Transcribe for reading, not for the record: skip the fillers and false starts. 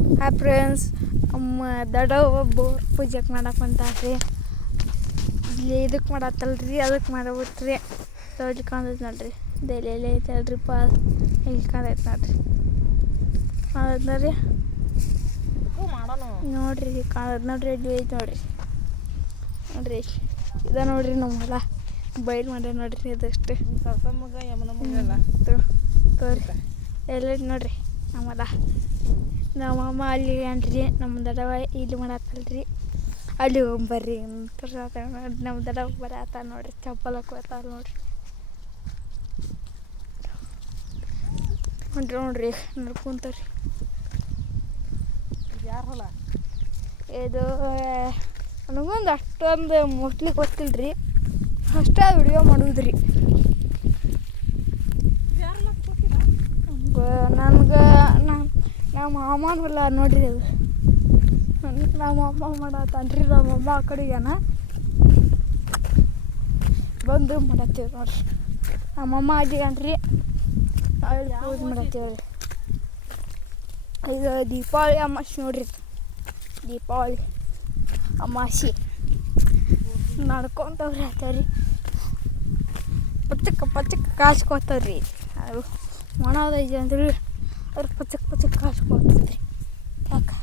Hi friends, ಅಮ್ಮ ದೊಡ್ಡ bore ಪೂಜೆಗೆ ಮಾಡಕ್ಕೆ ಬಂತಾರ್ರಿ. ಇಲ್ಲಿ ಇದಕ್ಕೆ ಮಾಡತ್ತಲ್ರಿ, ಅದಕ್ಕೆ ಮಾಡಬಿಟ್ರಿ. ದೊಡ್ಡ ಕಾಣೈತೆ ನೋಡ್ರಿ, ದೆಲೆ ಐತೆ ಅಲ್ರಿಪ್ಪ, ಇಲ್ಲಿ ಕಾಣೈತೆ ನೋಡ್ರಿ. ಅದನ್ನ ನೋಡ್ರಿ ಕಾಣದ್ ನೋಡ್ರಿ, ಇಲ್ಲಿ ಐತೆ ನೋಡ್ರಿ. ನೋಡ್ರಿ ಇದ ನೋಡ್ರಿ ನಮ್ಮ ಹೊಲ ಬೈಲ್ ಮಾಡ್ರಿ ನೋಡ್ರಿ. ಇದಷ್ಟು ತೋರಿ ಎಲ್ಲ ನೋಡ್ರಿ ನಮ್ಮ ಹೊಲ. ನಮ್ಮಮ್ಮ ಅಲ್ಲಿ ಅನ್ರಿ, ನಮ್ಮ ದಡವ ಇಲ್ಲಿ ಮಾಡತ್ತಲ್ರಿ, ಅಲ್ಲಿ ಹೋಗ್ಬರ್ರಿ ಅಂತ ನೋಡ್ರಿ. ನಮ್ಮ ದಡವ ಬರತ್ತ ನೋಡ್ರಿ, ಚಪ್ಪಲ್ ಹಾಕೋತಾರ ನೋಡ್ರಿ. ನೋಡ್ರಿ ನೋಡ್ಕೊಂತಾರ್ರಿ. ಯಾರಲ್ಲ ಇದು ನನಗೊಂದು ಅಷ್ಟೊಂದು ಮೋಸ್ಟ್ಲಿ ಗೊತ್ತಿಲ್ಲ ರೀ, ಅಷ್ಟೇ ವಿಡಿಯೋ ಮಾಡೋದ್ರಿ. ನನಗೆ ನಮ್ಮ ಅಮ್ಮನ ಹೊಲ ನೋಡ್ರಿ, ಅದು ನಮ್ಮ ಅಮ್ಮ ಮಾಡತ್ತನ್ರಿ. ನಮ್ಮಮ್ಮ ಆ ಕಡೆಗೇನ ಬಂದು ಮಾಡತ್ತೀವಿ ನೋಡ್ರಿ. ನಮ್ಮಮ್ಮ ಅಲ್ಲಿ ಅನ್ರಿ ಪೂಜೆ ಮಾಡತ್ತೀವಿ ರೀ. ಇದು ದೀಪಾವಳಿ ಅಮಾವಾಸ್ಯೆ ನೋಡ್ರಿ, ದೀಪಾವಳಿ ಅಮಾವಾಸ್ಯೆ ನಡ್ಕೊತವ್ರಿ ಆತವ್ರಿ. ಪಚ್ಚಕ್ಕೆ ಕಾಸ್ಕೋತಾವ್ರಿ. ಅದು ಒಣದೈತಿ ಅಂದ್ರಿ, ಅವ್ರು ಪಚ್ಚಕ್ಕೆ ಕಾಸ್ಕೋತೈತ್ರಿ. ಯಾಕೆ